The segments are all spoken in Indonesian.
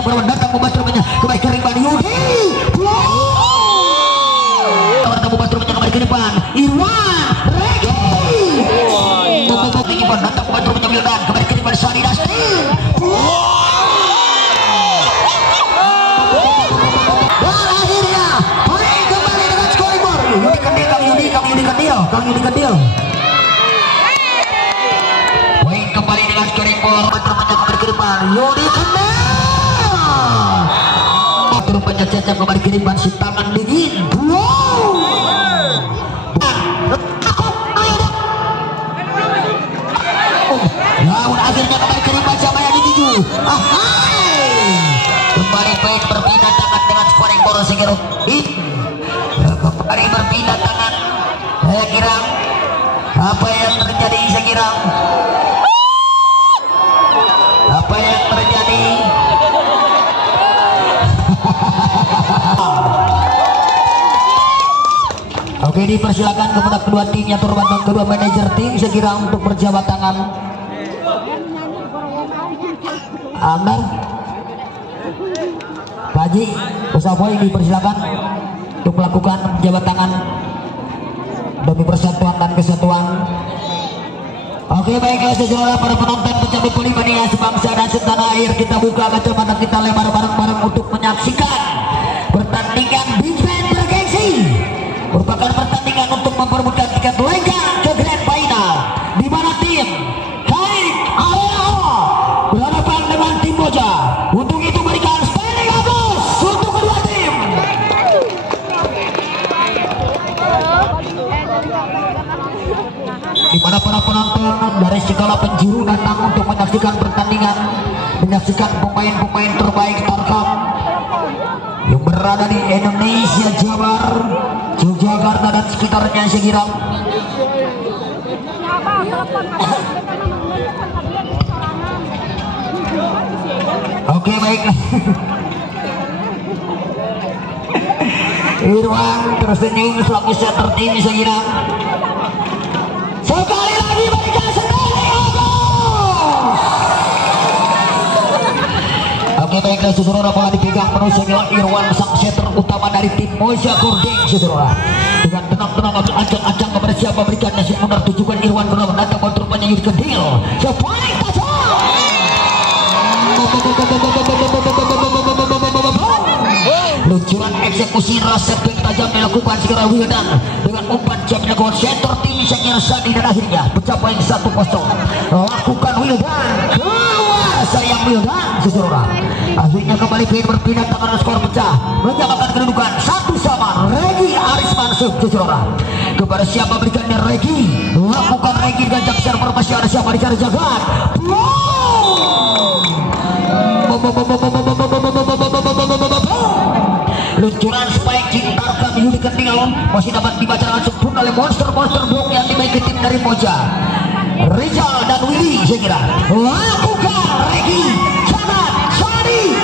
yang berlawan datang membantu rupanya kembali ke Rimban Yudi. Datang membantu rupanya kembali ke depan Irwan Regi. Datang membantu rupanya Wildan kembali ke depan Sani Dasti. Kang Yudi Kedil. Poin kembali dengan skoripor terbanyak kembali ke depan Yudi Kedil. Terbanyak Cecep kembali ke depan si tangan dingin. Lawan akhirnya kembali ke depan siapa yang dituju. Kembali baik berpindah tangan dengan skoripor Sekiro. Kembali berpindah tangan. Saya kira apa yang terjadi, saya kira apa yang terjadi. Oke, dipersilakan kepada kedua tim yang terbantu kedua manajer tim saya kira untuk berjabat tangan. Amar Pak Haji Usaboy dipersilakan untuk melakukan jabat tangan demi persatuan dan kesatuan. Oke, baiklah saudara para penonton pencabut voli mania sebangsa dan setanah air, kita buka kacamata kita lebar bareng-bareng untuk menyaksikan pertandingan Big Band bergengsi. Merupakan pertandingan untuk memperebutkan tiket lengkap ke Grand Final, di mana tim Kaik Arena berhadapan dengan tim Boja. Untuk itu berikan standing applause untuk kedua tim. Di mana para penonton dari segala penjuru datang untuk menyaksikan pertandingan, menyaksikan pemain-pemain terbaik Tarkam yang berada di Indonesia, Jabar, Yogyakarta dan sekitarnya saya kira. Oke, baik. Irwan terus senyum selaku center tim saya kira. Sekali lagi berikan standing applause. Oke, baiklah saudara, bola dipegang penuh oleh Irwan sang setter utama dari tim Moja Kording saudara. Dengan tenang-tenang ajang-ajang kepada siapa berikan nasi mundur tujukan Irwan benar datang kontrol Yudi Kedil. Sepaling tajam. Luncuran eksekusi rasa tajam dilakukan segera Wildan dengan umpan jam dilakukan center tim Syakir Sadi dan akhirnya pencapaian 1-0 lakukan Wildan keluar sayang Wildan saudara. Akhirnya kembali berpindah tangan skor pecah menyamakan kedudukan 1-1. Regi Aris Mansur saudara. Kepada siapa berikannya Regi, lakukan Regi dengan jakser perpasi ada siapa dicari jagat. Luncuran spike Cintarkam Yudi Kedil masih dapat dibaca langsung pun oleh monster-monster blok yang dimiliki tim dari Moja. Rizal dan Willy saya kira lakukan Regi Jagat Sadi.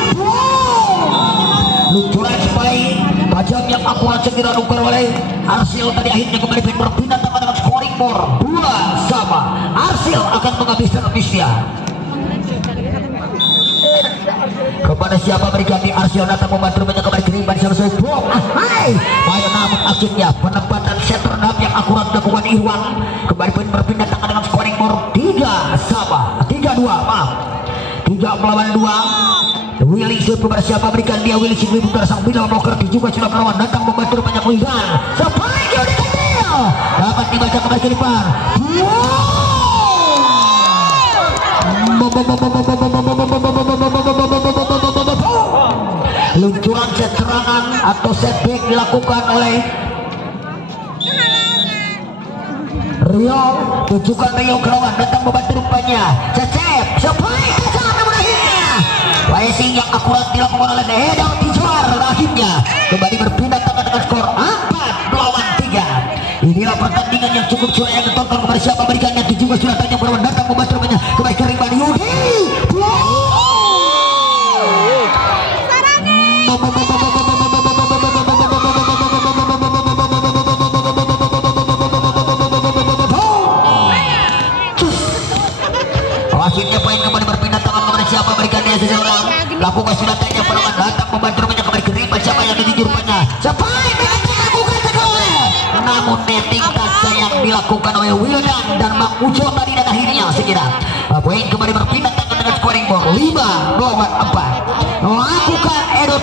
Luncuran spike tajam yang akurat saya kira dilakukan oleh Arsil tadi akhirnya kembali berpindah tangan dengan scoring board 2-2. Arsil akan menghabiskan Indonesia. Kepada siapa berikan di Arsil datang membantu banyak kembali kiriman selesai bom. Bahaya namun akhirnya penempatan setter yang akurat dilakukan Irwan kembali berpindah tangan dengan scoring board 3-2 maaf 3 melawan 2. Willy kepada siapa berikan dia Willy Sigli putar sang bila bloker juga sudah kawan datang membantu banyak Wildan. Sepaling Yudi Kedil dapat dibaca kembali ke depan. Luncuran set serangan atau setback dilakukan oleh Rio. Tujukan Rio Kerawan datang membantu rupanya Cecep sepaling kejar namun akhirnya passing yang akurat dilakukan oleh Hedang Tijar dan akhirnya kembali berpindah tangan dengan skor 4-3. Inilah pertandingan yang cukup sulit yang ditonton. Kepada siapa berikannya juga sudah tanya berlawan datang membantu rupanya kembali ke Rimban Yudi. Akhirnya poin kembali berpindah tangan kepada siapa berikannya seseorang lakukan sudah tanya perlawan datang membantu rumahnya kembali ke ring. Siapa yang dijujur rupanya sampai bukan sekali, namun netting touch yang dilakukan oleh Wildan dan Bang Ujo tadi, dan akhirnya sekira poin kembali berpindah tangan dengan scoring board 5-4. Lakukan Edo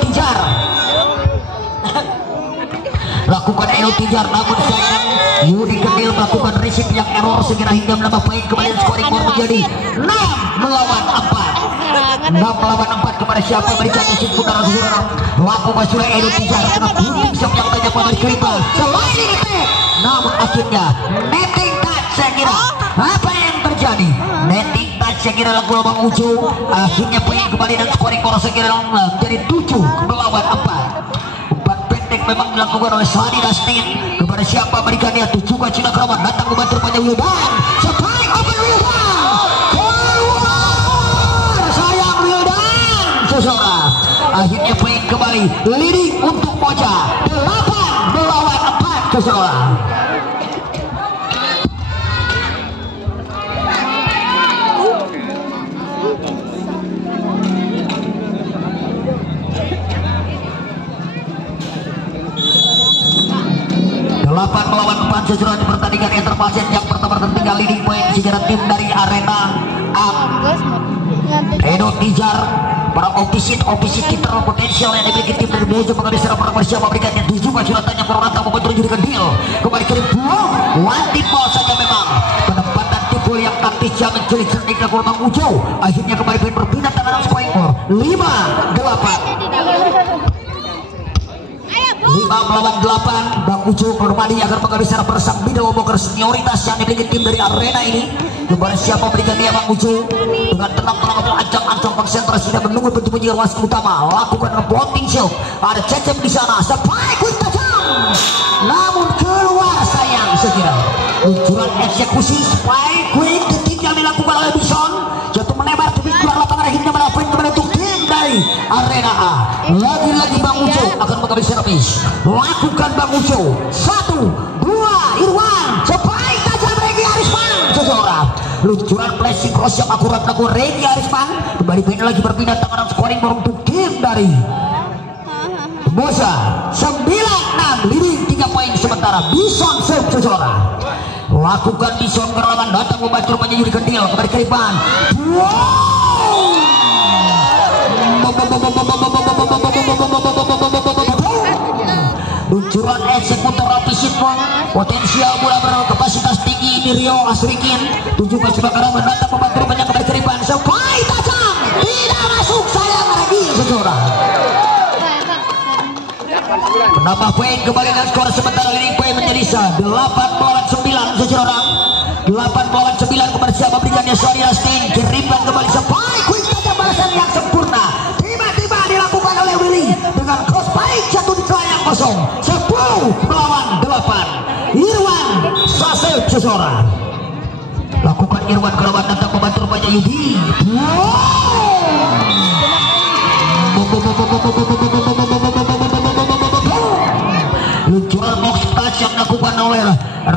Tijar, namun sayang Yudi Kendil melakukan receive yang error segera hingga menambah poin kembali scoring board menjadi 6-4 kepada siapa berikan isi putaran seorang lakukan sudah Edo Tijar karena gunting siap yang banyak pemain kripa selain ini, namun akhirnya netting touch. Saya kira apa yang terjadi, netting touch saya kira laku Bang Ujo, akhirnya poin kembali dan scoring board saya kira jadi 7-4. Memang dilakukan oleh Sadi Dastin kepada siapa berikannya tujuan Cina Keramat datang membantu rupanya Wildan sampai open Wildan keluar, sayang Wildan seseorang. Akhirnya poin kembali leading untuk Moja 8-4 seseorang. Melawan 4 sesudah di pertandingan interpasien yang pertama tertinggal leading point sejarah tim dari Arena Edo Tijar. Para ofisit kita potensial yang dimiliki tim dari Bojo mengambil serang para bersama berikannya 7 sudah tanya Purwata membantu jurikan deal kembali kirim one tipol saja. Memang penempatan tipol yang taktis yang menculik cerdik dan Bang Ujo akhirnya kembali berpindah tangan scoring board 5-8. 5-8 Bang Ujo Kormadi agar mengambil secara bersang bidang boker senioritas yang dimiliki tim dari Arena ini. Kepada siapa berikan dia Bang Ujo dengan tenang mengambil ancang-ancang konsentrasi dan menunggu bentuk-bentuk wasit utama lakukan voting show. Ada Cecep di sana sampai quick tajam, namun keluar sayang sekira. Luncuran eksekusi spike quick detik yang dilakukan oleh Bison jatuh menebar ke keluar lapangan akhirnya mendapat kembali untuk tim dari Arena A. Lagi-lagi Bang Ujo akan mengambil servis, lakukan Bang Ujo 1-2 Irwan sampai tajam Regi Arisman seseorang. Luncuran flashing cross yang akurat lakukan Regi Arisman kembali pindah lagi berpindah tangan scoring untuk tim dari Moza 9-6 leading 3 poin sementara Bison serve seseorang. Lakukan Bison berlawan datang membantu rupanya Yuri Kendil kembali ke depan. Luncuran eksekutor rapisit potensial bola berkapasitas tinggi ini Rio Asrikin 7 Kebakaran datang membantu rupanya kembali ke depan sampai tajam tidak masuk sayang lagi seseorang. Menambah poin kembali dan skor sementara leading poin menjadi 8-9 seseorang. 8-9 kepada siapa berikannya Sari Astin kirimkan kembali sampai quick tajam balasan yang sempurna tiba-tiba dilakukan oleh Willy dengan cross baik jatuh di celah yang kosong 10-8 Irwan Sasel seseorang. Lakukan Irwan kelewat datang membantu rupanya Yudi. Luncuran box touch yang dilakukan oleh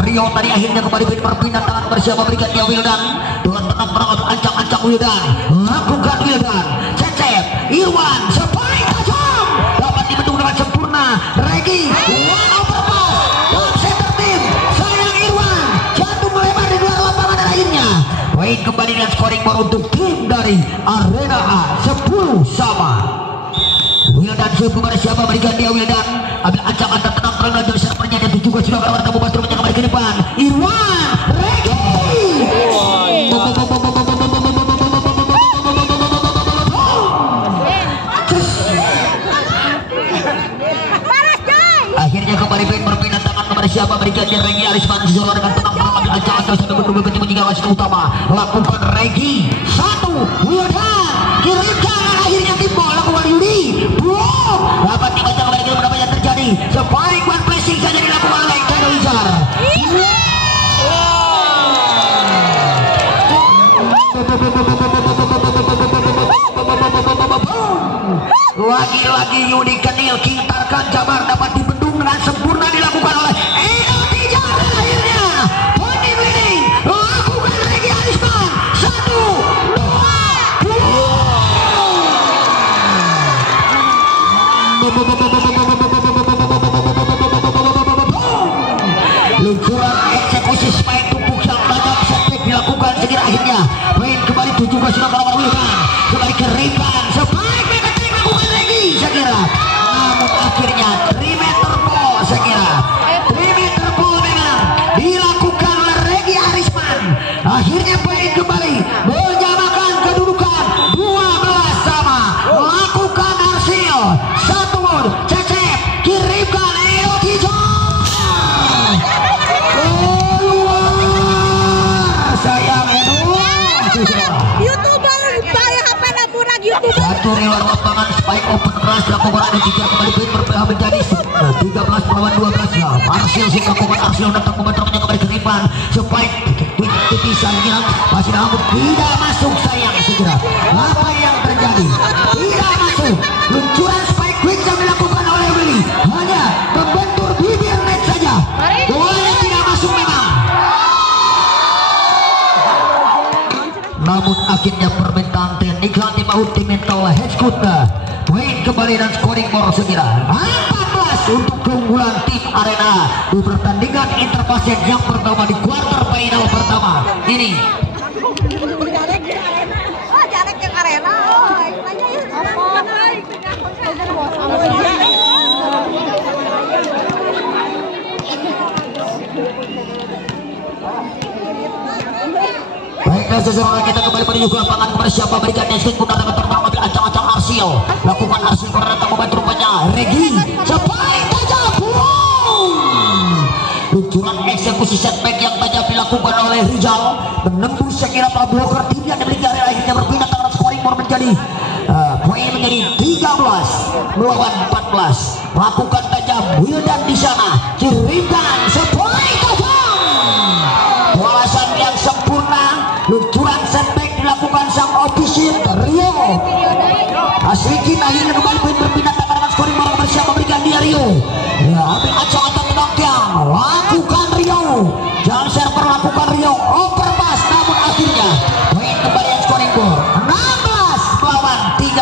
Rio tadi akhirnya kembali berpindah tangan bersama berikan dia Wildan dengan tenang merawat ancang-ancang Wildan. Lakukan Wildan Cecep Irwan sampai tajam dapat dibendung dengan sempurna Regi one overpass dalam center tim sayang Irwan jatuh melebar di luar lapangan dan akhirnya poin kembali dan scoring baru untuk tim dari Arena A 10 sama. Wildan kepada siapa berikan dia Wildan ambil ancang-ancang tenang terang dari sana pernyataan itu juga sudah berwarna membantu kembali ke depan Irwan Regi akhirnya kembali berpindah tangan kepada siapa berikan dia Regi Arisman Zolo dengan tenang mengambil ancang-ancang sampai menunggu bentuk wasit utama lakukan Regi 1 Wildan kirimkan akhirnya timbul lakukan Yudi dapat dibaca kembali ke berapa yang terjadi sebaik one placing saja dilakukan oleh Edo Tijar. Lagi-lagi Yudi Kendil Kintarkan Jabar dapat dibendung dengan sempurna dilakukan oleh Edo Tijar dan akhirnya poin leading lakukan Regi Arisman 1-2 Luncuran eksekusi spike tumpuk yang tajam setback dilakukan segera akhirnya main kembali 17 sudah kalau Wildan kembali ke Ripan spike mereka lakukan lagi segera namun akhirnya 3 meter ball segera 3 meter ball memang dilakukan oleh Regi Arisman akhirnya poin kembali menyamakan kedudukan 12 sama lakukan Arsil satu Cecep kirimkan Edo Kijo sayang Edo YouTuber saya HP laporan YouTuber satu lewat lapangan spike open keras dilakukan ada 3 kembali poin berbeda menjadi 13 melawan 12 lah Arsil sih lakukan Arsil datang komentarnya kembali ke Ripan spike dipisah hilang masih namun tidak masuk sayang segera apa yang terjadi tidak masuk luncuran spike quick yang dilakukan oleh Willy hanya membentur bibir net saja bolanya tidak masuk memang namun akhirnya permintaan teknik latih maut dimental head scooter poin kembali dan scoring more segera 14 untuk keunggulan tim Arena di pertandingan interpasien yang pertama di quarter final pertama ini Jarek yang Arena baiklah seseorang kita kembali menuju ke lapangan kepada siapa berikan neskin pun dapat terbang ambil ancang-ancang Arsil lakukan Arsil karena datang membantu rupanya Regi sampai tajam luncuran eksekusi setback yang tajam dilakukan oleh Rizal menembus sekira para blocker tim yang dimiliki area akhirnya berpindah tangan scoring board menjadi poin menjadi 13 melawan 14 lakukan tajam Wildan di sana kirimkan sepoin tajam balasan yang sempurna luncuran setback dilakukan sang ofisir Rio Asrikin akhirnya kembali poin berpindah tangan scoring board bersama memberikan dia Rio ya ambil acak-acak menongkiang lakukan Rio jangan server lakukan Rio overpass namun akhirnya poin kembali yang scoring board 16 melawan 13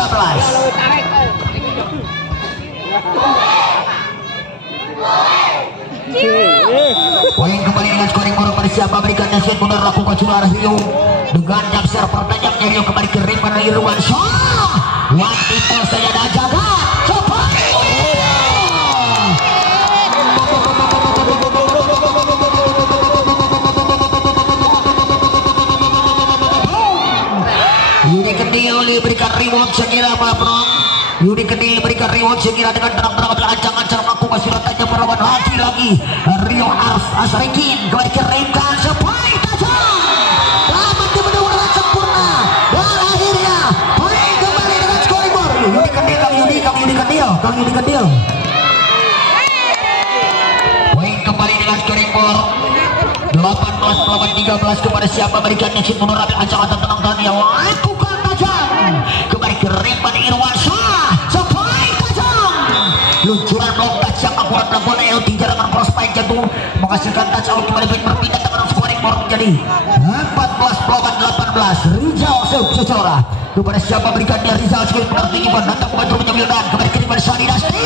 poin kembali dengan scoring board pada siapa berikan nasihat benar lakukan suara Rio dengan jam server tajamnya Rio kembali ke Ripan Irwan Shah one tipe saja dah jaga Yudi Kedil diberikan reward sekira Pak Bro Yudi Kedil diberikan reward sekira dengan terang-terang ancang-ancang melakukan surat tajam melawan lagi Rio Asrikin kembali kirimkan sepoin tajam dapat dimenung dengan sempurna dan akhirnya poin kembali dengan scoring board Yudi Kedil Kang Yudi Kedil poin kembali dengan scoring board 18 melawan 13 kepada siapa berikan nesip mundur ambil ancang-ancang tenang yang lakukan tajam kembali ke Ripan Irwan Shah sepoin tajam luncuran blok touch yang akurat lakukan LT jarangan prospek jantung menghasilkan touch out kembali berpindah tangan scoring board menjadi 14 melawan 18 Rizal secara kepada siapa berikan dia Rizal skill penerti Iwan datang membantu menyemilkan kembali ke Ripan Shah Dinasti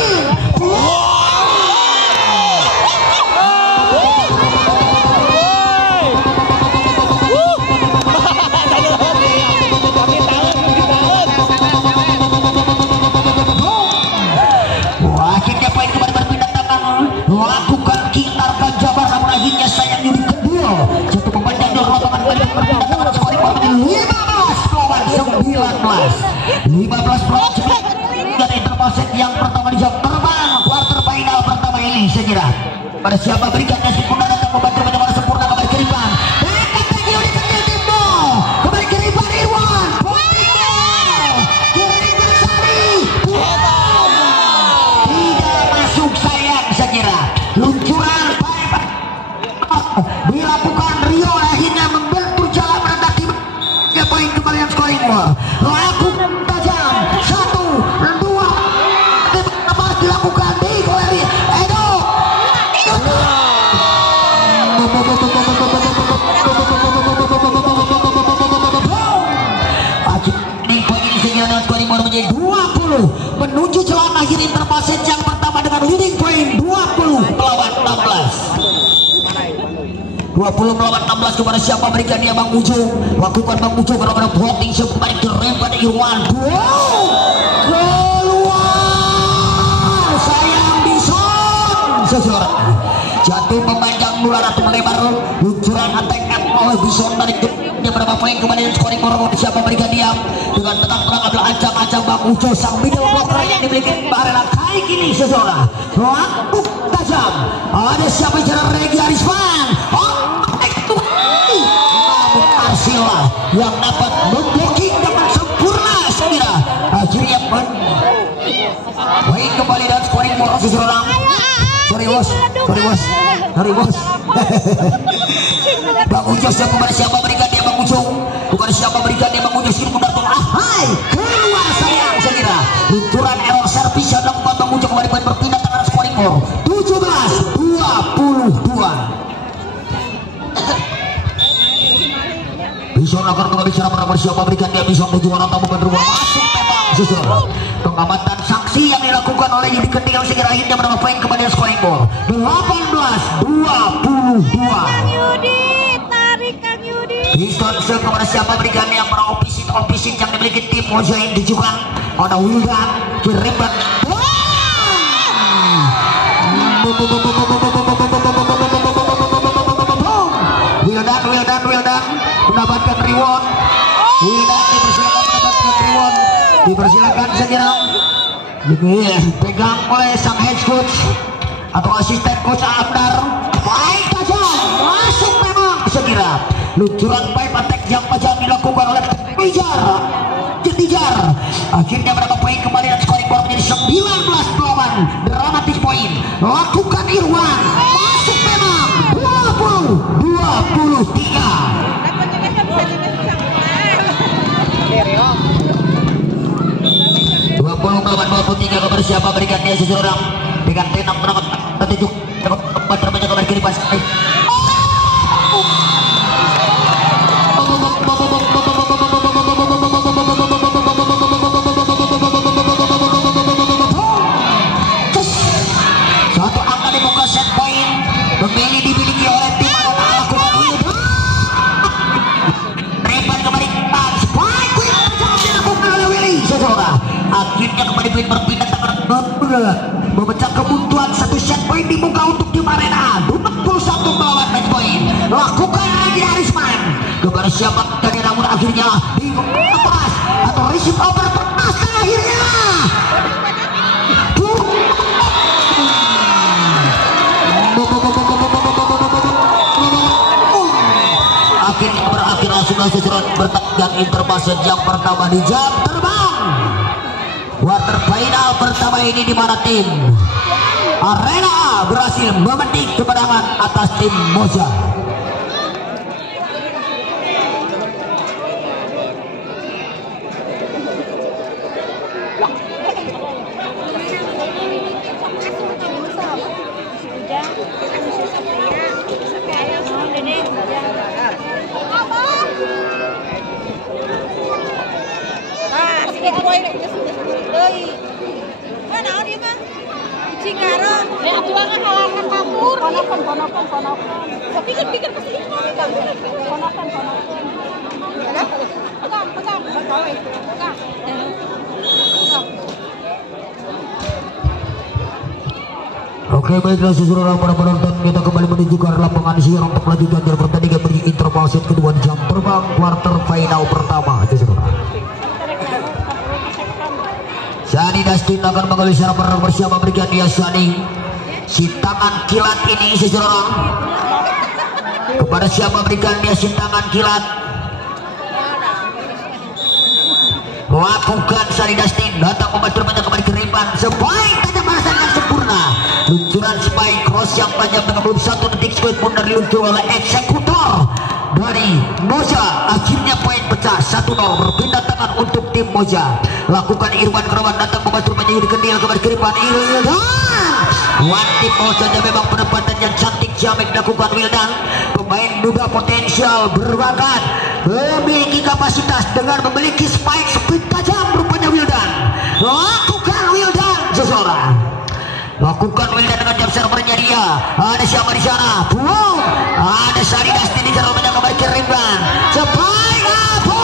lakukan Kintar Jabar namun akhirnya sayang Yudi Kedil satu pembandang di lapangan kembali berpindah tangan scoring board 15 melawan 19 dan interpolsek yang pertama di jam terbang quarter final pertama ini saya kira pada siapa berikan nasi pun datang membantu menyemara sempurna kembali ke Ripan Yudi Kedil timbo kembali ke Ripan Irwan kirimkan Sari tidak masuk sayang saya kira luncuran dilakukan Rio akhirnya membentur jalan mendaki poin kembali yang scoring lakukan tajam 1, 2 dilakukan di Koleri Edo menjadi 20 menuju jalan akhir interval yang pertama dengan leading point 20 melawan 16. 20 melawan 16 kepada siapa? Berikan dia Bang Ujo. Lakukan Bang Ujo benar-benar voting sebalik dirempat Irwan. Keluar sayang Bison. Seseorang jatuh memanjang nular atau melebar. Luncuran attack oleh Bison dari dia berapa poin kembali dan scoring korban siapa? Berikan dia dengan tenang-tenang ambil ancang-ancang Bang Ujo sang middle blocker yang dimiliki Barela kali ini. Seseorang langsung tajam. Ada siapa bicara Regi Arisman? Arsila yang dapat memblocking dengan sempurna sekira akhirnya baik kembali dan scoring more seseorang. Sorry bos Bang Ujo siapa kepada siapa? Berikan dia Bang Ujo kepada siapa? Berikan dia Bang Ujo sini mundur ahai keluar sayang sekira luncuran error service yang dapat Bang Ujo kembali berpindah tangan scoring more 17-22. Bison akan kembali secara bersiapa? Berikan dia Bison tujuan tamu berdua masuk memang sesuai pengamatan sanksi yang dilakukan oleh Yudi Kendil sekira akhirnya berapa poin kembali scoring ball 18-22. Kang Yudi, tarik Kang Yudi. Bison kepada siapa? Berikan yang para opisin yang dimiliki tim Moja yang dijukan ada Wildan kiriman Wildan mendapatkan reward. Wildan dipersilakan mendapatkan reward. Dipersilakan segera pegang oleh sang head coach atau asisten coach Abdar. Baik tajam masuk memang segera luncuran pipe attack yang tajam dilakukan oleh Ketijar. Akhirnya berapa poin kembali dan scoring board menjadi 19 melawan dramatis poin. Lakukan Irwan masuk memang 20-23. 20 melawan 23 kepada siapa? Berikan dia seseorang dengan tenang tertuju terbanyak kembali kiri pas satu angka dibuka set point memilih dimiliki oleh tim akhirnya kembali berpindah tangan memecah kebuntuan satu set point di muka untuk tim Arena 21 melawan match point. Lakukan lagi Arisman kepada siapa tadi namun akhirnya dilepas atau receive over lepas akhirnya akhirnya berakhir langsung sesuai bertandang interpase yang pertama di jam terbang. Quarter final pertama ini di mana tim Arena berhasil memetik kemenangan atas tim Moja. Pikir pasti Oke, baiklah saudara para penonton, kita kembali menuju ke lapangan siar untuk melanjutkan jalan pertandingan bagi interval set kedua di jam terbang quarter final pertama saudara. Shani Dustin akan mengambil secara bersama berikan dia Shani si tangan kilat ini saudara. Kepada siapa berikan dia si tangan kilat. Lakukan Shani Dustin datang membantu banyak kembali ke rimban sebaik tajam merasakan sempurna. Luncuran spike cross yang panjang dengan belum 1 detik squid pun dari luncur oleh eksekutor dari Moja. Akhirnya poin pecah 1-0 berpindah tangan untuk tim Moja. Lakukan Irwan Kerawan datang membantu menjadi kendil kembali ke rimban Irwan. Tim Moja memang penempatan yang cantik jamek dilakukan Wildan. Pemain muda potensial berbakat memiliki kapasitas dengan memiliki spike speed tajam rupanya Wildan. lakukan Wildan seseorang. Lakukan Wildan dengan jam servernya dia. Ada siapa di sana? Boom. Ada Sari Dustin di jalan menyangka balik Rimban. Sebaik apa?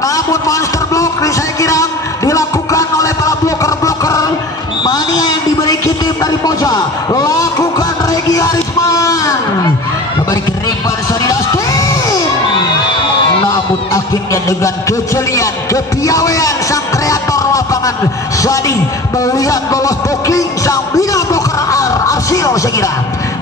Namun monster block saya kira dilakukan oleh para bloker-bloker mania yang dimiliki tim dari Moja. Lakukan Regi Arisman kembali ke Rimban Sari Dustin. Namun akhirnya dengan kejelian, kepiawaian sang kreator lapangan Sadi melihat bolos booking sang bina bloker Arsil saya kira.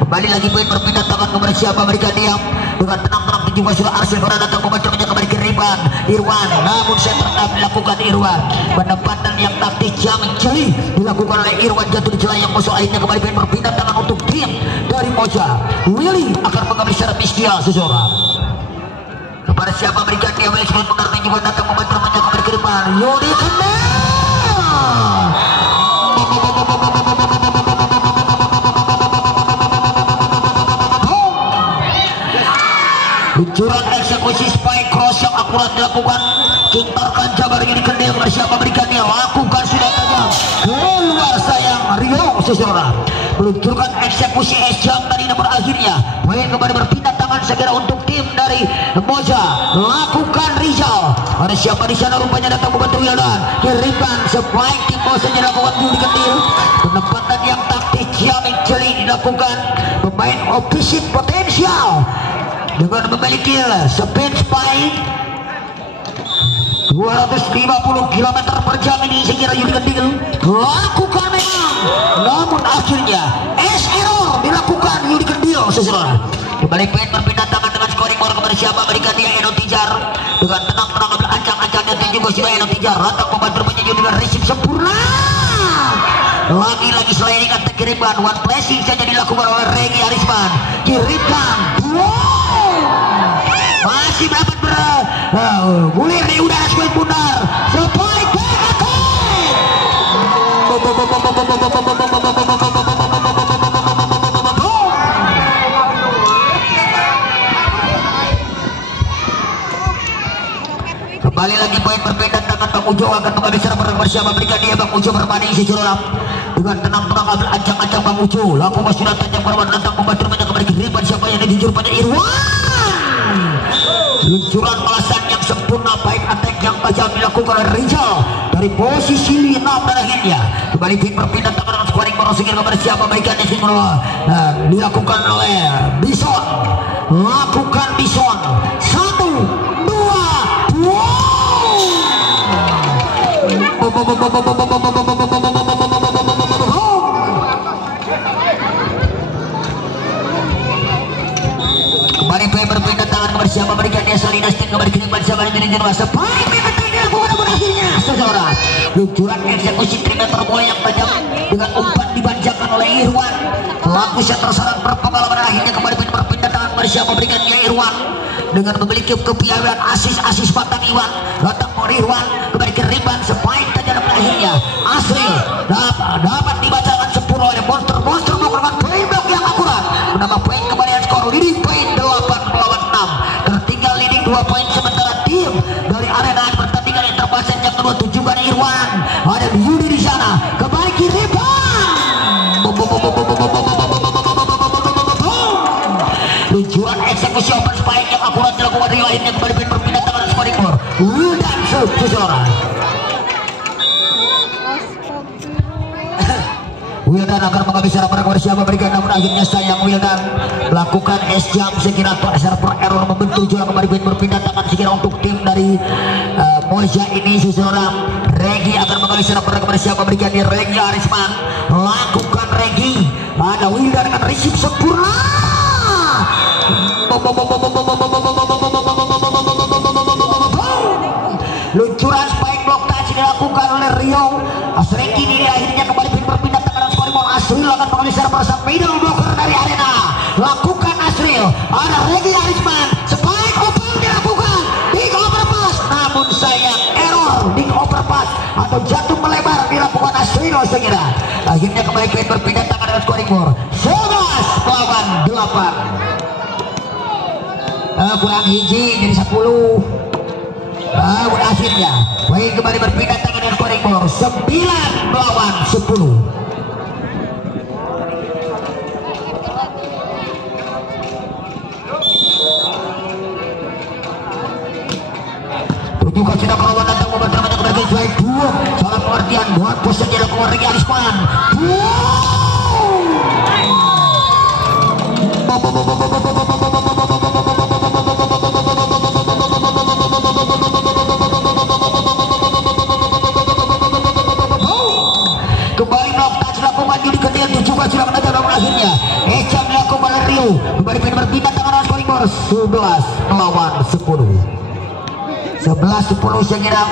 Kembali lagi poin berpindah tangan kepada siapa mereka diam dengan tenang-tenang juga sudah Arsil berada datang memacamnya kembali ke Rimban Irwan. Namun center dilakukan Irwan, penempatan yang taktis jamin jeli dilakukan oleh Irwan, jatuh di celah yang kosong. Akhirnya kembali poin berpindah tangan untuk tim dari Moja. Willy akan mengambil secara pistial seseorang kepada siapa berikan dia Willy sebelum mengerti juga datang membantu menjaga kembali ke depan Yudi Kendal. Luncuran eksekusi spike cross yang akurat dilakukan kintarkan Jabar Yudi Kendal kepada siapa berikan dia lakukan sudah tajam keluar sayang Rio seseorang meluncurkan eksekusi es jam tadi namun akhirnya poin kembali berpindah tangan segera untuk tim dari Moja. Lakukan Rizal, ada siapa di sana rupanya datang membantu Wildan kirikan spike tim Moja dilakukan Yudi Kendal. Penempatan yang taktis jamin jeli dilakukan pemain ofisit potensial dengan memiliki speed spike 250 km per jam ini sekira Yudi Kendal lakukan memang, namun akhirnya S error dilakukan Yudi Kendal seseorang. Kembali poin berpindah tangan dengan scoring bola kepada siapa berikan dia Eno Tijar dengan tenang-tenang ambil ancang-ancang dan juga sudah Eno Tijar datang membantu menyuju dengan resip sempurna. Lagi-lagi sliding attack kiriman one placing saja dilakukan oleh Regi Arisman kirikan. Masih dapat gulir di udara skuad bundar sebalik kembali lagi poin berpindah tangan. Bang Ujo akan mengambil secara bersama berikan dia Bang Ujo bermain isi curam dengan tenang-tenang ambil ancang-ancang Bang Ujo lakukan sudah tajam berwan datang membantu menyangka kembali ke Rimban siapa yang dijujur pada Irwan. Luncuran balasan yang sempurna baik attack yang tajam dilakukan oleh Rizal dari posisi 5 dan akhirnya kembali tim berpindah tangan dengan scoring boros segera kepada siapa baikan yang dilakukan oleh Bison. Lakukan Bison 1, 2, kembali berpindah tangan kepada siapa berikan dia Sari Dustin kembali ke depan siapa yang jadi masa baik dilakukan akhirnya seseorang luncuran eksekusi 3 meter bola yang tajam dengan umpan dibanjakan oleh Irwan pelaku yang terserang berpengalaman akhirnya kembali berpindah tangan kepada siapa berikan dia Irwan dengan memiliki kepiawaian asis batang Iwan datang dari Irwan kembali ke Rimban sebaik tajam akhirnya asli dapat dibacakan sempurna oleh monster melakukan poin blok yang akurat menambah poin kembalian skor leading poin 8 melawan 6 tertinggal leading 2 poin sementara tim dari arena pertandingan yang terpasang yang kedua tujuan Irwan ada Yudi di sana kembali ke Rimban luncuran eksekusi open spike yang akurat dilakukan Rio akhirnya kembali berpindah tangan scoring board Wildan seseorang Wildan akan mengambil secara kepada siapa berikan namun akhirnya sayang Wildan lakukan es jam sekira server error membentuk juga kembali berpindah tangan sekira untuk tim dari Moja ini seseorang Regi akan mengambil secara kepada siapa berikan dia Regi Arisman lakukan Regi ada Wildan dengan resip sempurna luncuran spike block touch dilakukan oleh Rio Asreki ini akhirnya kembali berpindah tangan scoring ball Asril akan mengambil secara bersama middle blocker dari arena lakukan Asril ada Regi Arisman spike open dilakukan di overpass namun sayang error di overpass atau jatuh melebar dilakukan Asril segera akhirnya kembali berpindah tangan dengan scoring ball 11 melawan 8 kurang hiji jadi 10. Akhirnya baik kembali berpindah tangan dan scoring board 9 melawan 10. Juga sudah melawan datang membantu sebagai juara 2. Salah pengertian buat pusat dilakukan Regi Arisman. Kembali melakukan dilakukan Yudi Kedil juga sudah menang namun akhirnya Eca dilakukan oleh Rio. Kembali berpindah tangan scoring board 11 melawan 10. 11-10 saya kira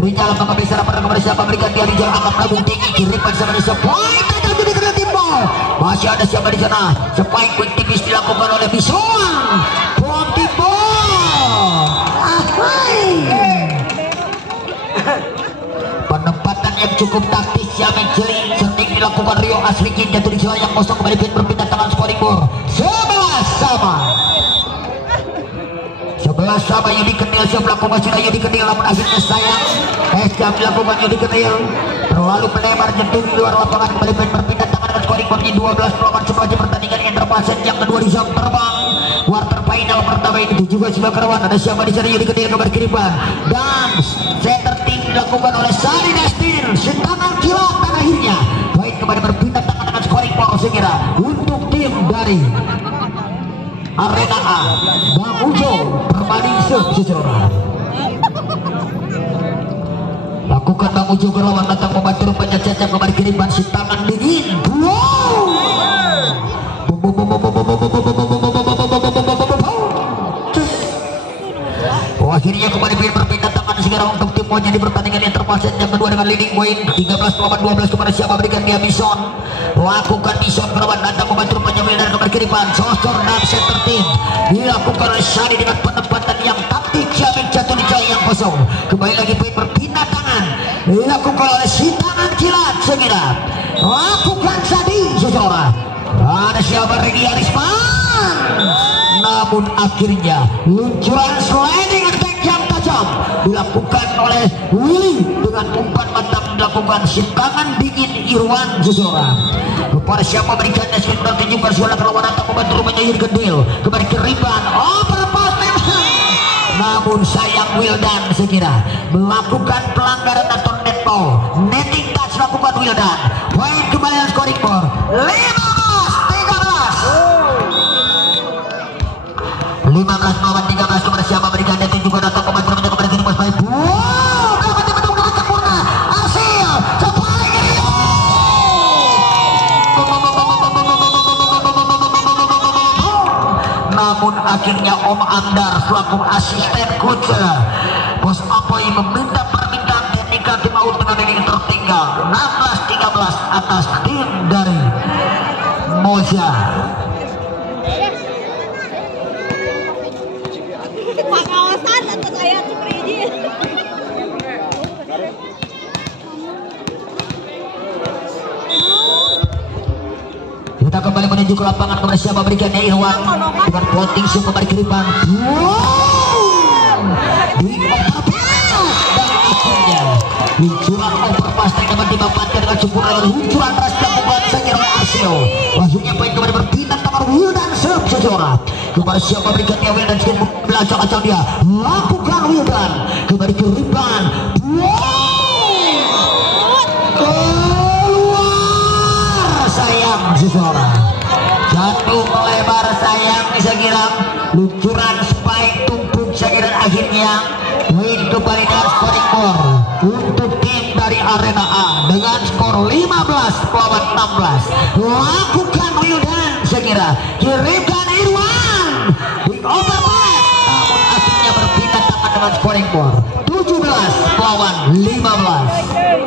Rijal mengambil pada kembali siapa berikan dia Rijal angkat melambung tinggi kiripan sama di sepoin tajam jadi kena timbal masih ada siapa di sana sepoin quick tipis dilakukan oleh Bisuang bom timbal penempatan yang cukup taktis yang menjeling sering dilakukan Rio Asrikin jatuh di jalan yang kosong kembali berpindah tangan scoring board 11 sama 11 sama Yudi Kedil siap melakukan sudah Yudi Kedil namun akhirnya sayang siap dilakukan Yudi Kedil terlalu melebar jentung di luar lapangan kembali berpindah tangan dengan scoring boardnya 12 melawan 11 di pertandingan Interpaset yang kedua di jam terbang quarter final pertama ini juga sudah kerawan ada siapa di sana Yudi Kedil kembali kiriman dan center team dilakukan oleh Sari Destin setangan kilat dan akhirnya baik kembali berpindah tangan dengan scoring board segera untuk tim dari Arena A Bang Ujo berbanding sejajar lakukan Bang Ujo berlawan datang membantu rupanya Cecep kembali kiriman si tangan dingin akhirnya kembali berpindah tangan segera untuk tim Monya di pertandingan Interpaset yang kedua dengan leading point 13-12 kepada siapa berikan dia Bison lakukan Bison berlawan datang membantu rupanya Wildan kembali kiriman sosor dan center team dilakukan oleh Sari dengan penempatan yang taktik jamin jatuh di jalan yang kosong kembali lagi berpindah tangan dilakukan oleh si tangan kilat segera lakukan Sadi seseorang ada siapa Regi Arisman namun akhirnya luncuran sliding attack yang tajam dilakukan oleh Willy dengan umpan mantap dilakukan si tangan dingin Irwan Zuzora kepada siapa berikannya sekitar tunjukkan suara kerawan atau membantu rumahnya Yudi Kedil kembali kiriman overpass memang namun sayang Wildan sekira melakukan pelanggaran atau netball netting touch lakukan Wildan poin kembali dan scoring board 15 melawan 13 kepada siapa berikan dia juga datang ke bantuan kepada kiri bos baik dapat betul-betul sempurna hasil sepaling namun akhirnya Om Andar selaku asisten coach Bos Apoy meminta permintaan teknikal tim out dengan ini tertinggal 16-13 atas tim dari Moja. Pengawasan atas saya Cipriji. Kita kembali menuju ke lapangan kepada siapa berikannya Irwan dengan floating shoot kembali kiriman di overpass dan akhirnya luncuran overpass yang dapat dimanfaatkan dengan sempurna dengan luncuran ras dilakukan Sakira Asio maksudnya poin kembali berpindah tangan Wildan serve seseorang kepada siapa berikannya Wildan sedang belacak-acak dia lakukan Wildan kembali kiriman keluar sayang seseorang jatuh melebar sayang bisa kira luncuran spike tumpuk saya kira akhirnya win kembali dengan scoring board untuk tim dari Arena A dengan skor 15 melawan 16 lakukan Wildan saya kira kirimkan Irwan di overpass namun akhirnya berpindah tangan dengan scoring board 17 melawan 15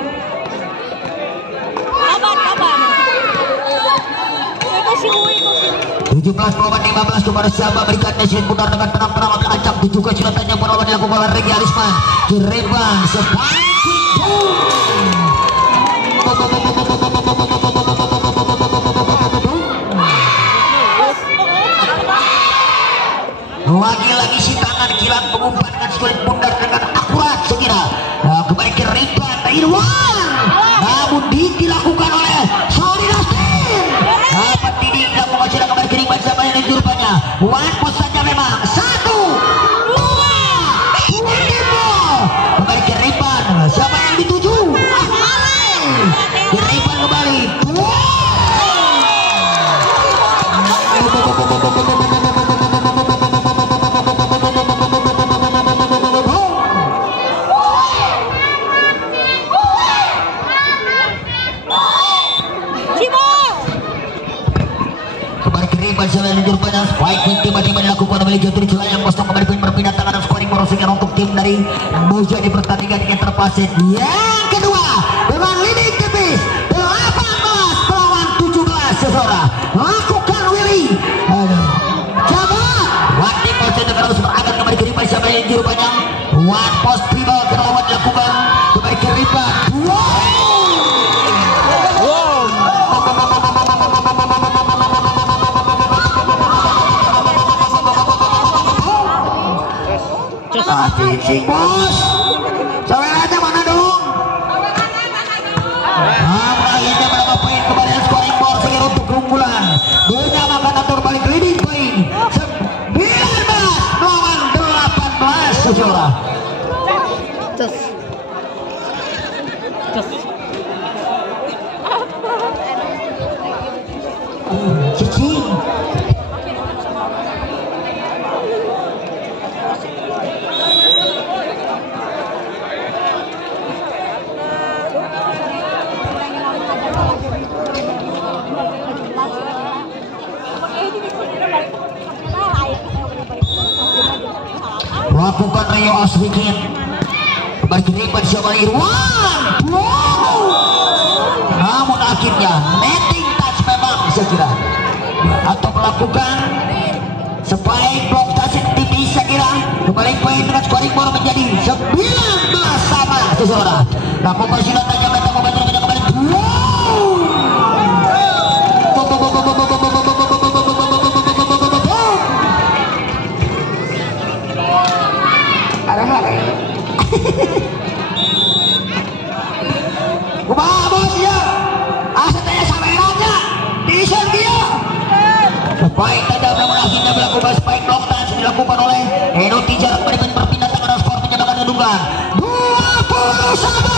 17 melawan 15 kepada siapa berikannya Shin putar dengan tenang-tenang ambil acak juga sudah tanya penolakan dilakukan oleh Regi Arisman kiriman sepaling Lagi-lagi si tangan kilat mengumpankan kulit pundak dengan akurat sekira. Kembali ke Ridwan Irwan. Namun dilakukan oleh Saudi Nastin. Dapat dilakukan sudah kembali ke Ridwan sama yang jurupanya. One post saja memang. 1, 2, 3. Kembali ke Ridwan. Siapa yang dituju? Ridwan kembali. Baik tiba-tiba dilakukan oleh Jatuh Celah yang kosong kembali berpindah tangan scoring merosotkan untuk tim dari Moja di pertandingan yang terpasit yang kedua dengan leading tipis 18 melawan 17 seseorang lakukan Willy coba one team post terus berangkat kembali ke Riba siapa yang juru panjang one post Riba kerawat dilakukan kembali ke Riba Cicing bos saweranya mana dong akhirnya menambah poin kembali scoring ball sekir untuk keunggulan menyamakan atau balik leading poin 19 melawan 18 sejola cicing lakukan Rio Aswikin kembali ke Ridwan Syamali Irwan namun akhirnya netting touch memang saya kira atau melakukan spike block touch yang tipis saya kira kembali poin dengan scoring ball menjadi 19 sama seseorang lakukan silat tajam datang membantu kembali kumaha bos ya asetnya sameranya diisen dia spike tajam namun akhirnya melakukan spike block touch dilakukan oleh Edo Tijar kembali berpindah tangan skor penyamakan kedudukan 20 sama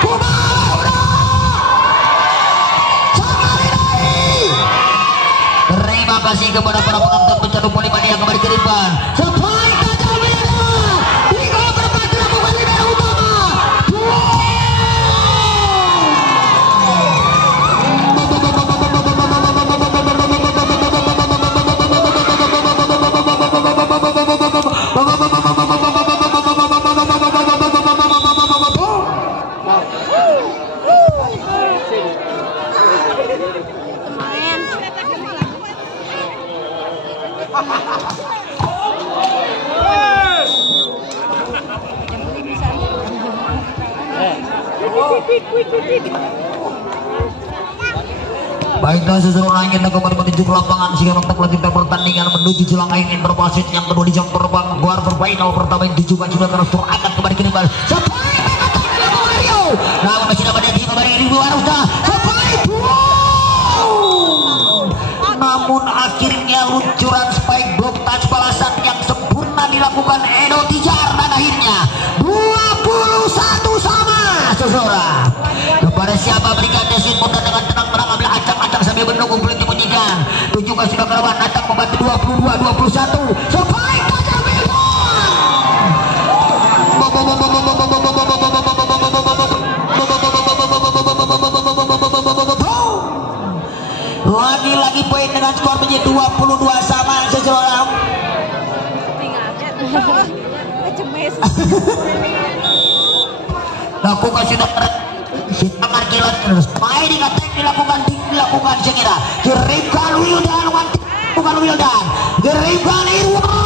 kumaha udah Samarinai terima kasih kepada para penonton pencandu Polimania kembali ke Ridwan spike tajam di gol berempat dilakukan libero utama baiklah seseorang angin kembali menuju ke lapangan sehingga untuk melanjutkan pertandingan menuju jelang angin berpasit yang kedua di jam terbang guar berfinal pertama yang ditujukan sudah terus terangkat kembali ke depan sampai Mario namun masih dapat dari kembali di luar sudah sampai namun akhirnya luncuran spike block touch balasan yang sempurna dilakukan Edo Tijar dan akhirnya 21 sama seseorang kepada siapa berikan desin muda dengan tenang mengambil acak-acak sambil menunggu belum dibunyikan tunjukkan sudah kerawan datang membantu 22-21 sampai tajam lagi-lagi poin dengan skor menjadi 22 sama seseorang lakukan sudah si tangan kilat terus main dilakukan sekira kirimkan Wildan bukan Wildan kirimkan Irwan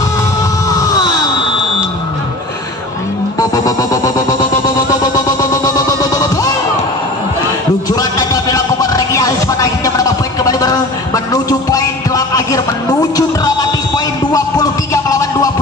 luncuran tajam dilakukan Regi Arisman akhirnya menambah poin kembali menuju poin gelang akhir menuju dramatis poin 23 melawan 20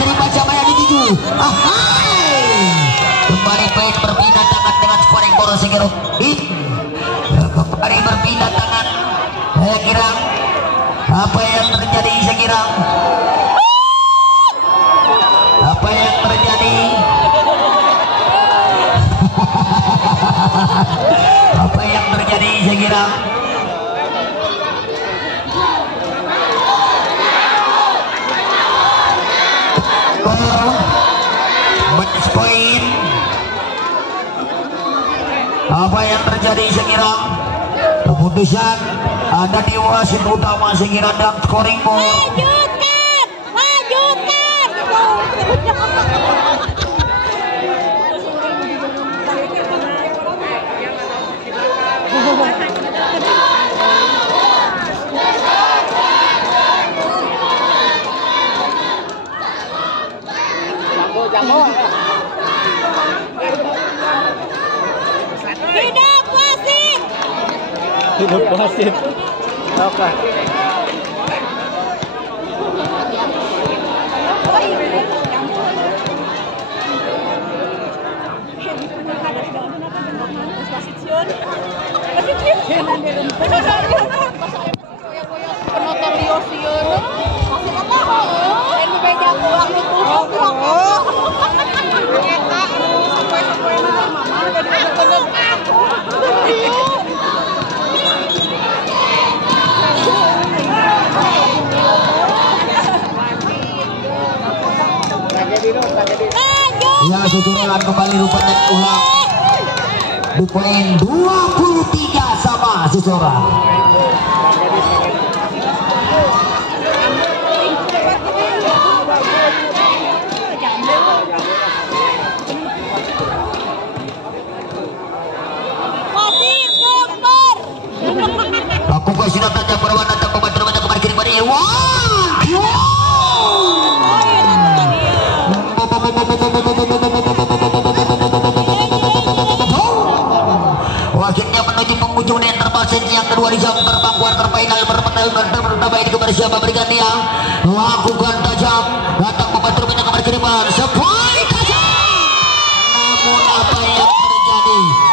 terima siapa yang dituju. Kembali baik berpindah tangan dengan scoring boros Sekirang. Kembali berpindah tangan. Saya kira apa yang terjadi Sekirang? Apa yang terjadi? Apa yang terjadi Sekirang? Match point. Apa yang terjadi Sekirang? Keputusan ada di wasit utama Sekirang dan scoring board. Lanjutkan, lanjutkan. Hidup wasit. Hidup wasit. Oke. Penonton Rio Siono masih ketawa. Ini beda pulang itu pulang. Kita sampai mama udah bener-bener aku. Ya sesuai kembali rupanya ulang di poin 23 sama Sisora. Wasit gempar. Lakukan sinar tajam berwarna hitam membantu banyak kembali kiri pada wasitnya menuju penghujung dan terbang yang kedua di jam terbang quarter final berterbaik kepada siapa berikan dia lakukan tajam datang membantu banyak kembali kiri pada sepoin tajam namun apa yang terjadi